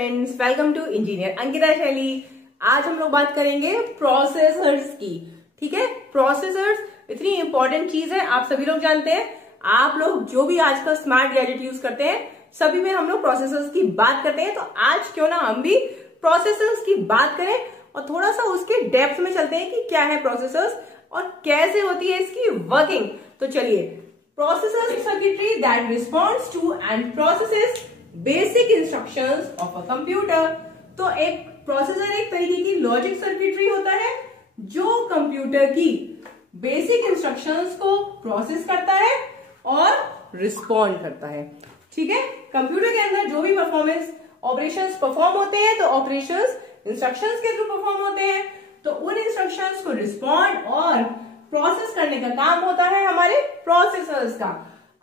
Friends, welcome to engineer Ankita Shaili. आज हम लोग बात करेंगे प्रोसेसर्स की। ठीक है, प्रोसेसर्स इतनी इंपॉर्टेंट चीज है, आप सभी लोग जानते हैं। आप लोग जो भी आजकल स्मार्ट गैजेट यूज करते हैं, सभी में हम लोग प्रोसेसर्स की बात करते हैं। तो आज क्यों ना हम भी प्रोसेसर्स की बात करें और थोड़ा सा उसके डेप्थ में चलते हैं कि क्या है प्रोसेसर्स और कैसे होती है इसकी वर्किंग। तो चलिए, processor circuitry that responds to and processes basic instructions of a computer. तो एक प्रोसेसर एक तरीके की लॉजिक सर्किटरी होता है जो कंप्यूटर की बेसिक इंस्ट्रक्शंस को प्रोसेस करता है और रिस्पॉन्ड करता है। ठीक है, कंप्यूटर के अंदर जो भी परफॉर्मेंस ऑपरेशंस परफॉर्म होते हैं, तो ऑपरेशंस इंस्ट्रक्शंस के थ्रू परफॉर्म होते हैं, तो उन इंस्ट्रक्शंस को रिस्पॉन्ड और प्रोसेस करने का काम होता है हमारे प्रोसेसर्स का।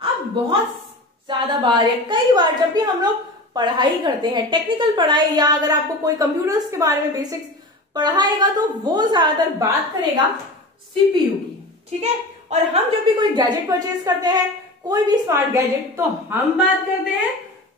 अब बहुत ज्यादा बार या कई बार जब भी हम लोग पढ़ाई करते हैं, टेक्निकल पढ़ाई, या अगर आपको कोई कंप्यूटर्स के बारे में बेसिक्स पढ़ाएगा तो वो ज्यादातर बात करेगा सीपीयू की। ठीक है, और हम जब भी कोई गैजेट परचेज करते हैं, कोई भी स्मार्ट गैजेट, तो हम बात करते हैं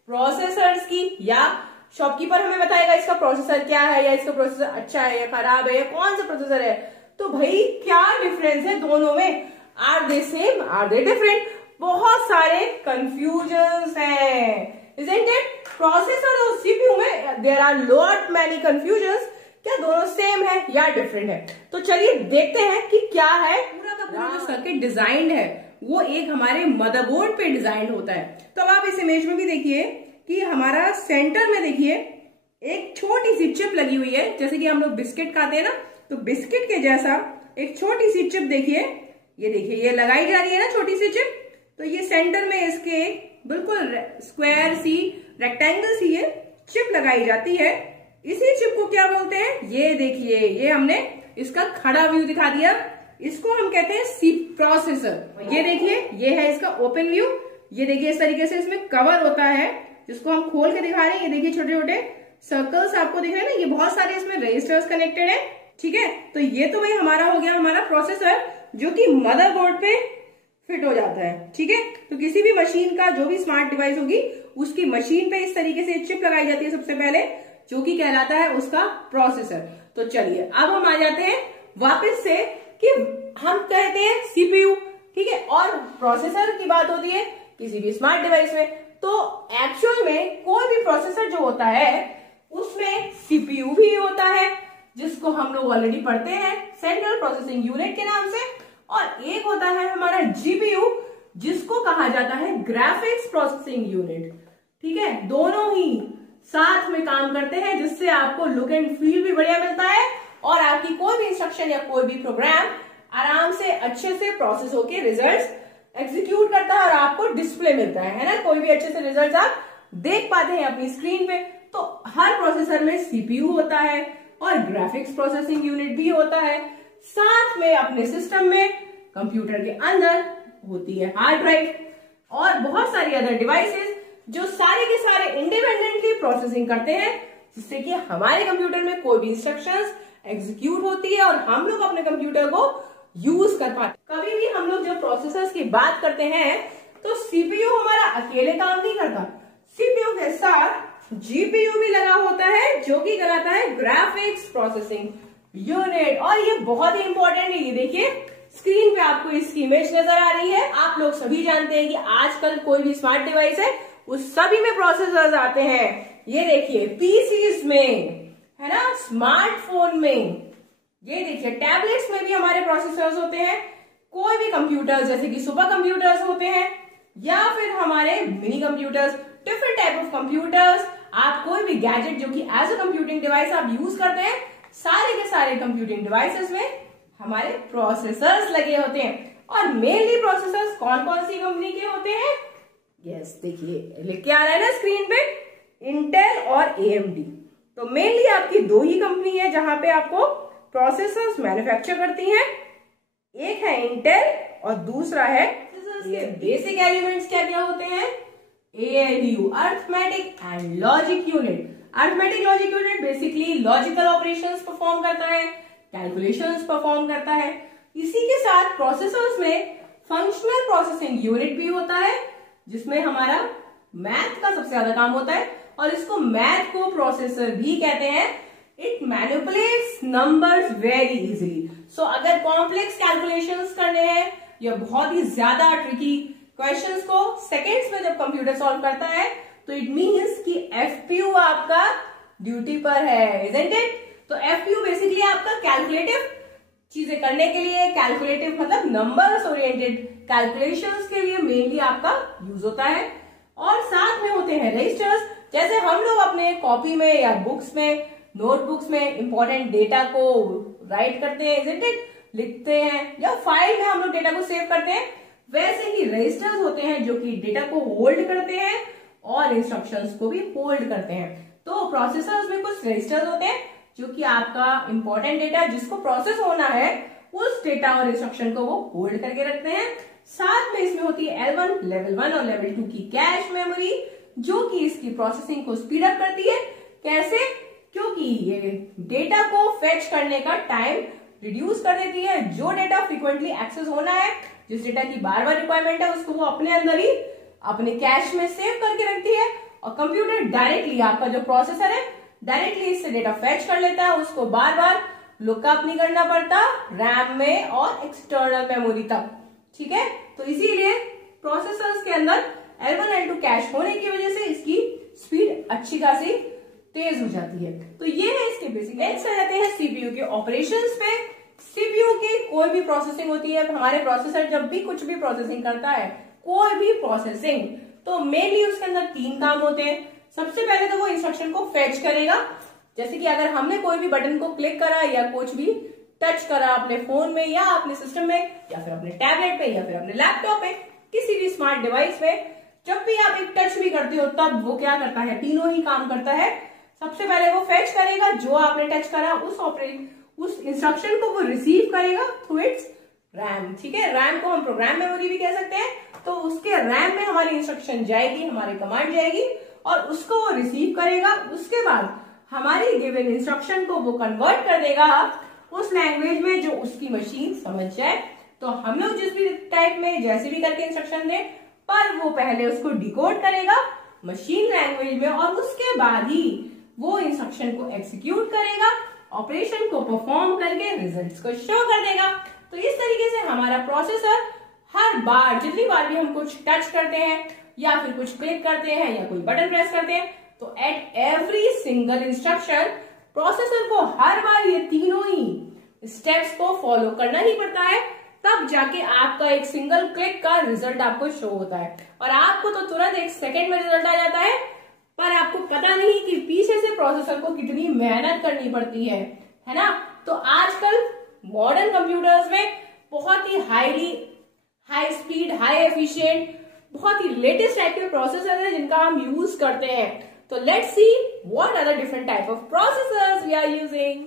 प्रोसेसर्स की। या शॉपकीपर हमें बताएगा इसका प्रोसेसर क्या है, या इसका प्रोसेसर अच्छा है या खराब है, या कौन सा प्रोसेसर है। तो भाई क्या डिफरेंस है दोनों में? Are they same, are they different? बहुत सारे कंफ्यूजन्स हैं, isn't it? प्रोसेसर और सीपीयू में there are lot many confusions. क्या दोनों सेम है या डिफरेंट है? तो चलिए देखते हैं कि क्या है। पूरा का पूरा जो सर्किट डिजाइन है वो एक हमारे मदरबोर्ड पे डिजाइन होता है। तो अब आप इस इमेज में भी देखिए कि हमारा सेंटर में देखिए एक छोटी सी चिप लगी हुई है। जैसे कि हम लोग बिस्किट खाते हैं ना, तो बिस्किट के जैसा एक छोटी सी चिप देखिए, ये देखिए ये लगाई जा रही है ना छोटी सी चिप। तो ये सेंटर में इसके बिल्कुल स्क्वायर सी, रेक्टेंगल सी ये चिप लगाई जाती है। इसी चिप को क्या बोलते हैं? ये देखिए, ये हमने इसका खड़ा व्यू दिखा दिया, इसको हम कहते हैं सी प्रोसेसर। ये देखिए, ये है इसका ओपन व्यू। ये देखिए इस तरीके से इसमें कवर होता है जिसको हम खोल के दिखा रहे हैं। ये देखिए छोटे छोटे सर्कल्स आपको दिख रहे हैं ना, ये बहुत सारे इसमें रजिस्टर्स कनेक्टेड है। ठीक है, तो ये तो भाई हमारा हो गया हमारा प्रोसेसर जो कि मदरबोर्ड पे फिट हो जाता है। ठीक है, तो किसी भी मशीन का जो भी स्मार्ट डिवाइस होगी उसकी मशीन पे इस तरीके से चिप लगाई जाती है सबसे पहले, जो कि कहलाता है उसका प्रोसेसर। तो चलिए अब हम आ जाते हैं वापस से कि हम कहते हैं सीपीयू। ठीक है, और प्रोसेसर की बात होती है किसी भी स्मार्ट डिवाइस में। तो एक्चुअल में कोई भी प्रोसेसर जो होता है उसमें सीपीयू भी होता है, जिसको हम लोग ऑलरेडी पढ़ते हैं सेंट्रल प्रोसेसिंग यूनिट के नाम से, और एक होता है हमारा जीपीयू जिसको कहा जाता है ग्राफिक्स प्रोसेसिंग यूनिट। ठीक है, दोनों ही साथ में काम करते हैं, जिससे आपको लुक एंड फील भी बढ़िया मिलता है और आपकी कोई भी इंस्ट्रक्शन या कोई भी प्रोग्राम आराम से अच्छे से प्रोसेस होके रिजल्ट्स एग्जीक्यूट करता है और आपको डिस्प्ले मिलता है ना, कोई भी अच्छे से रिजल्ट्स आप देख पाते हैं अपनी स्क्रीन पे। तो हर प्रोसेसर में सीपीयू होता है और ग्राफिक्स प्रोसेसिंग यूनिट भी होता है। साथ में अपने सिस्टम में कंप्यूटर के अंदर होती है हार्ड ड्राइव और बहुत सारी अदर डिवाइसेस जो सारे के सारे इंडिपेंडेंटली प्रोसेसिंग करते हैं, जिससे कि हमारे कंप्यूटर में कोई भी इंस्ट्रक्शंस एग्जीक्यूट होती है और हम लोग अपने कंप्यूटर को यूज कर पाते। कभी भी हम लोग जब प्रोसेसर्स की बात करते हैं तो सीपीयू हमारा अकेले काम नहीं करता, सीपीयू के साथ जीपीयू भी लगा होता है जो कि कहलाता है ग्राफिक्स प्रोसेसिंग यूनिट। और ये बहुत ही इंपॉर्टेंट है। ये देखिए स्क्रीन पे आपको इसकी इमेज नजर आ रही है। आप लोग सभी जानते हैं कि आजकल कोई भी स्मार्ट डिवाइस है उस सभी में प्रोसेसर्स आते हैं। ये देखिए पीसीज में है ना, स्मार्टफोन में, ये देखिए टैबलेट्स में भी हमारे प्रोसेसर्स होते हैं। कोई भी कंप्यूटर्स जैसे कि सुपर कंप्यूटर्स होते हैं या फिर हमारे mini computers, different type of computers, आप कोई भी गैजेट जो कि एज अ कंप्यूटिंग डिवाइस आप यूज करते हैं, सारे के सारे कंप्यूटिंग डिवाइसेस में हमारे प्रोसेसर्स लगे होते हैं। और मेनली प्रोसेसर्स कौन कौन सी कंपनी के होते हैं? यस, देखिए लिख के आ रहा है ना स्क्रीन पे, इंटेल और एएमडी। तो मेनली आपकी दो ही कंपनी है जहां पे आपको प्रोसेसर्स मैन्युफैक्चर करती हैं, एक है इंटेल और दूसरा है बेसिक एलिमेंट्स। क्या क्या होते हैं? ALU, arithmetic and logic unit. Arithmetic logic unit basically logical operations perform करता है, कैलकुलेशंस परफॉर्म करता है। इसी के साथ प्रोसेसर्स में फंक्शनल प्रोसेसिंग यूनिट भी होता है, जिसमें हमारा मैथ का सबसे ज्यादा काम होता है, और इसको मैथ को प्रोसेसर भी कहते हैं। It manipulates numbers very easily. So अगर कॉम्प्लेक्स कैलकुलेशंस करने हैं या बहुत ही ज्यादा ट्रिकी क्वेश्चंस को सेकेंड्स में जब कंप्यूटर सॉल्व करता है तो इट मीन्स कि एफपीयू आपका ड्यूटी पर है, इजंट इट? तो एफपीयू बेसिकली आपका कैलकुलेटिव चीजें करने के लिए, कैलकुलेटिव मतलब नंबर्स ओरिएंटेड कैलकुलेशंस के लिए मेनली आपका यूज होता है। और साथ में होते हैं रजिस्टर्स, जैसे हम लोग अपने कॉपी में या बुक्स में, नोटबुक्स में इंपॉर्टेंट डेटा को राइट करते हैं, इजंट इट? लिखते हैं, या फाइल में हम लोग डेटा को सेव करते हैं, वैसे ही रजिस्टर्स होते हैं जो कि डेटा को होल्ड करते हैं और इंस्ट्रक्शंस को भी होल्ड करते हैं। तो प्रोसेसर्स में कुछ रजिस्टर्स होते हैं जो कि आपका इंपॉर्टेंट डेटा जिसको प्रोसेस होना है उस डेटा और इंस्ट्रक्शन को वो होल्ड करके रखते हैं। साथ में इसमें होती है L1, लेवल 1 और लेवल 2 की कैश मेमोरी जो कि इसकी प्रोसेसिंग को स्पीड अप करती है। कैसे? क्योंकि ये डेटा को फेच करने का टाइम रिड्यूस कर देती है। जो डेटा फ्रीक्वेंटली एक्सेस होना है, जिस डेटा की बार बार रिक्वायरमेंट है, उसको वो अपने अंदर ही अपने कैश में सेव करके रखती है और कंप्यूटर डायरेक्टली, आपका जो प्रोसेसर है, डायरेक्टली इससे डेटा फेच कर लेता है। उसको बार बार लुकअप नहीं करना पड़ता रैम में और एक्सटर्नल मेमोरी तक, ठीक है? तो इसीलिए प्रोसेसर्स के अंदर L1 L2 कैश होने की वजह से इसकी स्पीड अच्छी खासी तेज हो जाती है। तो ये है इसके बेसिक। नेक्स्ट आ जाते हैं सीपीयू के ऑपरेशंस पे। सीपीयू की कोई भी प्रोसेसिंग होती है, हमारे प्रोसेसर जब भी कुछ भी प्रोसेसिंग करता है, कोई भी प्रोसेसिंग, तो मेनली उसके अंदर 3 काम होते हैं। सबसे पहले तो वो इंस्ट्रक्शन को फेच करेगा, जैसे कि अगर हमने कोई भी बटन को क्लिक करा या कुछ भी टच करा अपने फोन में या अपने सिस्टम में या फिर अपने टैबलेट पे या फिर अपने लैपटॉप पे, किसी भी स्मार्ट डिवाइस में, जब भी आप एक टच भी करते हो तब वो क्या करता है? तीनों ही काम करता है। सबसे पहले वो फेच करेगा जो आपने टच करा, उस इंस्ट्रक्शन को वो रिसीव करेगा थ्रू इट्स रैम, ठीक है? रैम को हम प्रोग्राम मेमोरी भी कह सकते हैं। तो उसके रैम में हमारी इंस्ट्रक्शन जाएगी, हमारी कमांड जाएगी और उसको वो रिसीव करेगा। उसके बाद हमारी गिवन इंस्ट्रक्शन को वो कन्वर्ट कर देगा उस लैंग्वेज में जो उसकी मशीन समझ जाए। तो हम लोग जिस भी टाइप में जैसे भी करके इंस्ट्रक्शन दें, पर वो पहले उसको डिकोड करेगा मशीन लैंग्वेज में और उसके बाद ही वो इंस्ट्रक्शन को एग्जीक्यूट करेगा, ऑपरेशन को परफॉर्म करके रिजल्ट्स को शो कर देगा। तो इस तरीके से हमारा प्रोसेसर हर बार, जितनी बार भी हम कुछ टच करते हैं या फिर कुछ क्लिक करते हैं या कोई बटन प्रेस करते हैं, तो at every single instruction processor को हर बार ये तीनों ही स्टेप्स को फॉलो करना ही पड़ता है, तब जाके आपका एक सिंगल क्लिक का रिजल्ट आपको शो होता है। और आपको तो तुरंत 1 सेकेंड में रिजल्ट आ जाता है, पर आपको पता नहीं कि पीछे से प्रोसेसर को कितनी मेहनत करनी पड़ती है ना? तो आजकल मॉडर्न कंप्यूटर्स में बहुत ही हाई स्पीड, हाई एफिशिएंट, बहुत ही लेटेस्ट टाइप के प्रोसेसर है जिनका हम यूज करते हैं। तो let's see what are the different type of processors we are using.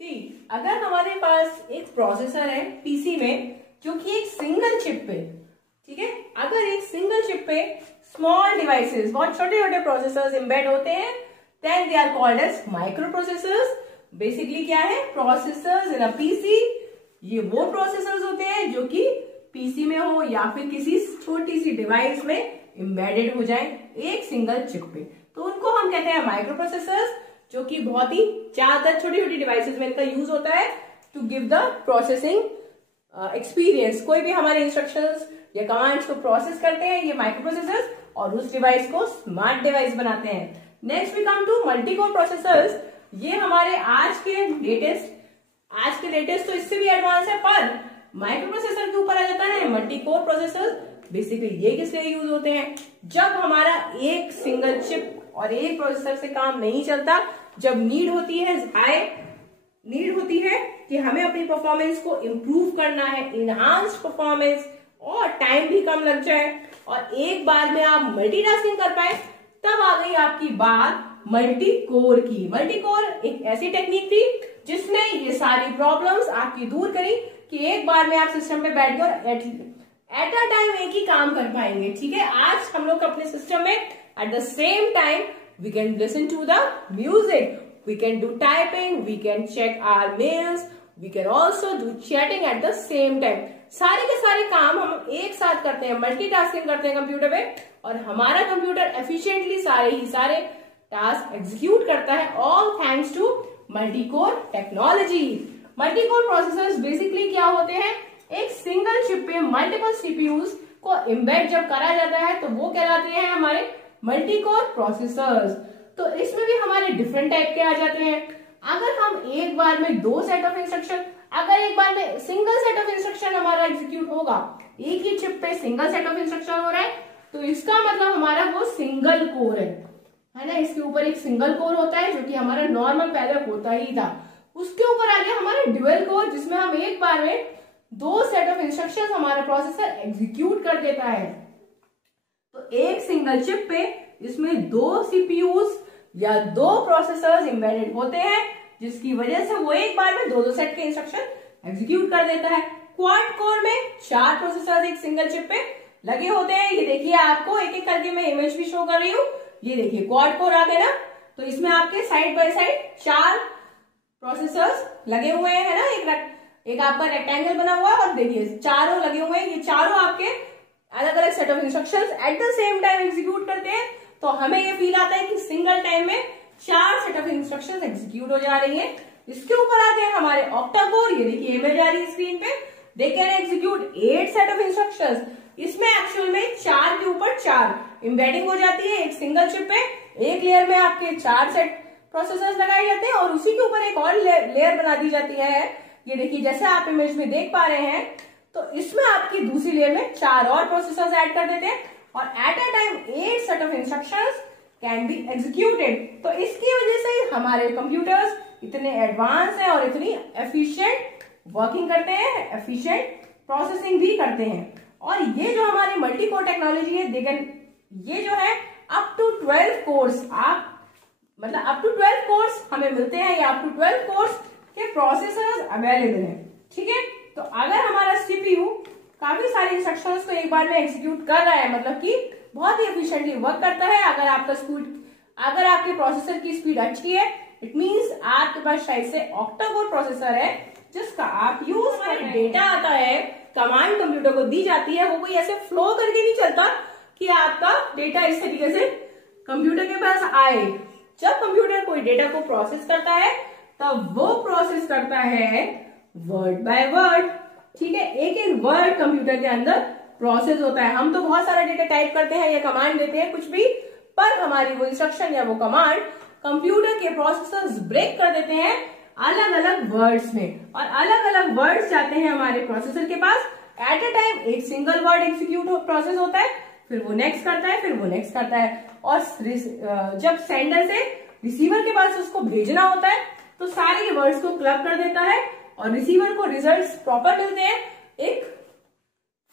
See, अगर हमारे पास एक प्रोसेसर है पीसी में जो कि एक सिंगल चिप पे, ठीक है, अगर एक सिंगल चिप पे स्मॉल डिवाइसेस, बहुत छोटे छोटे प्रोसेसर्स एम्बेड होते हैं, then they are called as micro processors. Basically क्या है? Processors in a PC. ये वो प्रोसेसर्स होते हैं जो कि पीसी में हो या फिर किसी छोटी सी डिवाइस में एम्बेडेड हो जाए एक सिंगल चिप पे, तो उनको हम कहते हैं माइक्रो प्रोसेसर्स, जो कि बहुत ही ज्यादातर छोटी छोटी डिवाइसेस में इनका यूज होता है to give the processing experience. कोई भी हमारे इंस्ट्रक्शंस या कमांड्स को प्रोसेस करते हैं ये माइक्रो प्रोसेसर्स और उस डिवाइस को स्मार्ट डिवाइस बनाते हैं। Next we come to multi core processors. ये हमारे आज के लेटेस्ट तो इससे भी एडवांस है, पर माइक्रो प्रोसेसर के ऊपर आ जाता है मल्टी कोर प्रोसेसर। बेसिकली ये किस लिए यूज होते हैं? जब हमारा एक सिंगल चिप और एक प्रोसेसर से काम नहीं चलता, जब नीड होती है कि हमें अपनी परफॉर्मेंस को इम्प्रूव करना है, इनहांस्ड परफॉर्मेंस, और टाइम भी कम लग जाए और एक बार में आप मल्टीटास्किंग कर पाए, तब आ गई आपकी बात मल्टी कोर की। मल्टी कोर एक ऐसी टेक्निक थी जिसने ये सारी प्रॉब्लम्स आपकी दूर करी कि एक बार में आप सिस्टम पे बैठकर एट अ टाइम एक ही काम कर पाएंगे, ठीक है? आज हम लोग अपने सिस्टम में at the same time we can listen to the music, we can do typing, we can check our mails, we can also do chatting at the same time. सारे के सारे काम हम एक साथ करते हैं, मल्टीटास्किंग करते हैं कंप्यूटर पे, और हमारा कंप्यूटर एफिशिएंटली सारे ही सारे टास्क एग्जीक्यूट करता है, all thanks to multicore technology. Multicore processors basically क्या होते हैं, एक सिंगल चिप पे मल्टीपल सीपीयूज को एम्बेड जब करा जाता है तो वो कहलाते हैं हमारे मल्टीकोर प्रोसेसर्स। तो इसमें भी हमारे डिफरेंट टाइप के आ जाते हैं। अगर हम एक बार में दो सेट ऑफ इंस्ट्रक्शन, अगर एक बार में सिंगल सेट ऑफ इंस्ट्रक्शन हमारा एग्जीक्यूट होगा, एक ही चिप पे सिंगल सेट ऑफ इंस्ट्रक्शन हो रहा है, तो इसका मतलब हमारा वो सिंगल कोर है ना। इसके ऊपर एक सिंगल कोर होता है जो कि हमारा नॉर्मल पहले होता ही था। उसके ऊपर आ गया हमारा ड्यूअल कोर, जिसमें हम एक बार में दो सेट ऑफ इंस्ट्रक्शंस हमारा प्रोसेसर एग्जीक्यूट कर देता है। तो एक सिंगल चिप पे इसमें दो सीपीयूज या दो प्रोसेसर्स एम्बेडेड होते हैं, जिसकी वजह से वो एक बार में दो सेट के इंस्ट्रक्शन एग्जीक्यूट कर देता है। क्वाड कोर में 4 प्रोसेसर्स एक सिंगल चिप पे लगे होते हैं। ये देखिए, आपको एक एक करके मैं इमेज भी शो कर रही हूँ। ये देखिए क्वाड कोर आ गया ना, तो इसमें आपके साइड बाय साइड 4 प्रोसेसर्स लगे हुए हैं ना, एक आपका रेक्टेंगल बना हुआ है, और देखिए चारों लगे हुए हैं। ये चारों आपके अलग अलग set of instructions eight the same time execute करते हैं। तो हमें ये फील आता है कि सिंगल टाइम में 4 सेट ऑफ इंस्ट्रक्शंस एग्जीक्यूट हो जा रही हैं। इसके ऊपर आते हैं हमारे ऑक्टा कोर। ये देखिए इमेज आ रही है स्क्रीन पे, they can execute 8 set of instructions. इसमें एक्चुअल में 4 के ऊपर 4 एम्बेडिंग हो जाती है। एक सिंगल चिप पे एक लेयर में आपके 4 सेट प्रोसेसर्स लगाए जाते हैं, और उसी के ऊपर एक और लेयर बना दी जाती है। ये देखिए जैसे आप इमेज में देख पा रहे हैं, तो इसमें आपकी दूसरी लेयर में 4 और प्रोसेसर्स ऐड कर देते हैं, और at a time 8 set of instructions can be executed. तो इसकी वजह से हमारे कंप्यूटर्स इतने एडवांस हैं और इतनी एफिशिएंट वर्किंग करते हैं, एफिशिएंट प्रोसेसिंग भी करते हैं। और ये जो हमारी मल्टी कोर टेक्नोलॉजी है, ये जो है अप टू 12 कोर्स, मतलब अप टू 12 कोर्स हमें मिलते हैं, या अप टू 12 कोर्स के प्रोसेसर्स अवेलेबल हैं। ठीक है, तो अगर हमारा सीपीयू काफी सारे इंस्ट्रक्शंस को एक बार में एग्जीक्यूट कर रहा है, मतलब कि बहुत ही एफिशिएंटली वर्क करता है, अगर आपके प्रोसेसर की स्पीड अच्छी है, इट मींस आपके पास शायद से ऑक्टा कोर प्रोसेसर है जिसका आप यूज कर रहे हैं। डेटा आता है, कमांड कंप्यूटर को दी जाती है, वो कोई ऐसे फ्लो करके नहीं चलता कि आपका डेटा इस तरीके से कंप्यूटर के पास आए। जब कंप्यूटर कोई डेटा को प्रोसेस करता है, तब वो प्रोसेस करता है वर्ड बाय वर्ड। ठीक है, एक एक वर्ड कंप्यूटर के अंदर प्रोसेस होता है। हम तो बहुत सारा डेटा टाइप करते हैं या कमांड देते हैं कुछ भी, पर हमारी वो इंस्ट्रक्शन या वो कमांड कंप्यूटर के प्रोसेसर्स ब्रेक कर देते हैं अलग अलग वर्ड्स में, और अलग अलग वर्ड्स जाते हैं हमारे प्रोसेसर के पास। एट अ टाइम एक सिंगल वर्ड एग्जीक्यूट प्रोसेस होता है, फिर वो नेक्स्ट करता है, फिर वो नेक्स्ट करता है, और जब सेंडर से रिसीवर के पास उसको भेजना होता है, तो सारे के वर्ड्स को क्लब कर देता है, और रिसीवर को रिजल्ट्स प्रॉपर मिलते हैं। एक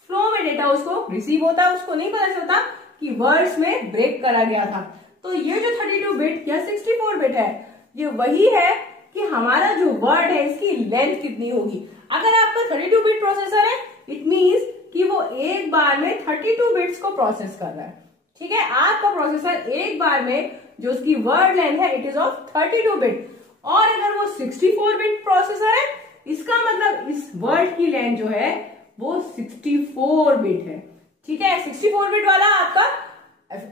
फ्लो में डेटा उसको रिसीव होता है, उसको नहीं पता चलता कि वर्ड्स में ब्रेक करा गया था। तो ये जो 32 बिट या 64 बिट है, ये वही है कि हमारा जो वर्ड है इसकी लेंथ कितनी होगी। अगर आपका 32 बिट प्रोसेसर है, इट मींस कि वो एक बार में 32 बिट्स को प्रोसेस कर रहा है। ठीक है, आपका प्रोसेसर एक बार में जो उसकी वर्ड लेंथ है, इट इज ऑफ 32 बिट। और अगर वो 64 बिट प्रोसेसर है, इसका मतलब इस वर्ड की लेंथ जो है वो 64 बिट है। ठीक है, 64 बिट वाला आपका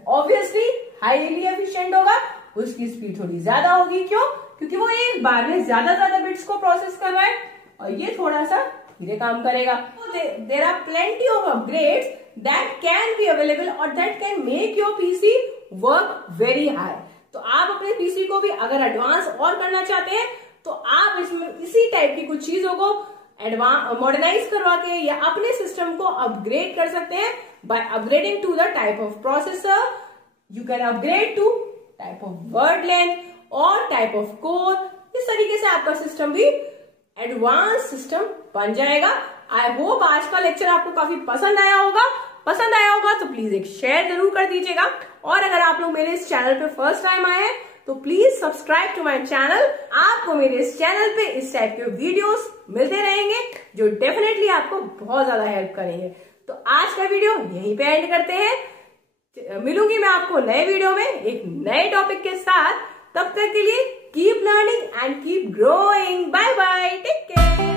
ऑब्वियसली हाईली एफिशिएंट होगा, उसकी स्पीड थोड़ी ज्यादा होगी। क्यों? क्योंकि वो एक बार में ज्यादा बिट्स को प्रोसेस कर रहा है, और ये थोड़ा सा धीरे काम करेगा। There are plenty of upgrades that can be available और that can make your PC work very high. तो आप अपने पीसी को भी अगर एडवांस और करना चाहते हैं, तो आप इसमें इसी टाइप की कुछ चीजों को मॉडर्नाइज करवा के या अपने सिस्टम को अपग्रेड कर सकते हैं by upgrading to the type of processor. You can upgrade to type of word length और टाइप ऑफ कोर। इस तरीके से आपका सिस्टम भी एडवांस सिस्टम बन जाएगा। आई होप आज का लेक्चर आपको काफी पसंद आया होगा तो प्लीज एक शेयर जरूर कर दीजिएगा। और अगर आप लोग मेरे इस चैनल पे फर्स्ट टाइम आए हैं, तो please subscribe to my channel. आपको मेरे इस चैनल पे इस टाइप के वीडियोस मिलते रहेंगे जो डेफिनेटली आपको बहुत ज्यादा हेल्प करेंगे। तो आज का वीडियो यहीं पे एंड करते हैं। मिलूंगी मैं आपको नए वीडियो में एक नए टॉपिक के साथ। तब तक के लिए keep learning and keep growing. Bye bye, take care.